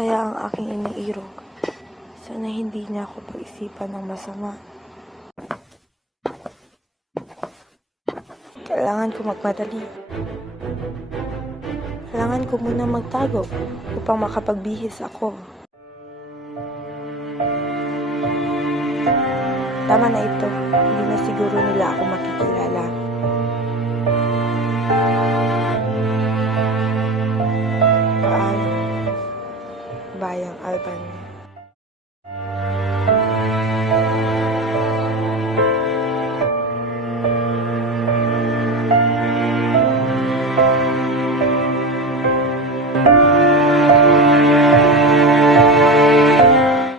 kaya ang aking iniiro? Sana hindi niya ako pag-isipan ng masama. Kailangan ko magmadali. Kailangan ko muna magtago upang makapagbihis ako. Tama na ito. Hindi na siguro nila ako makikilala. Paalam, Bayang Alban.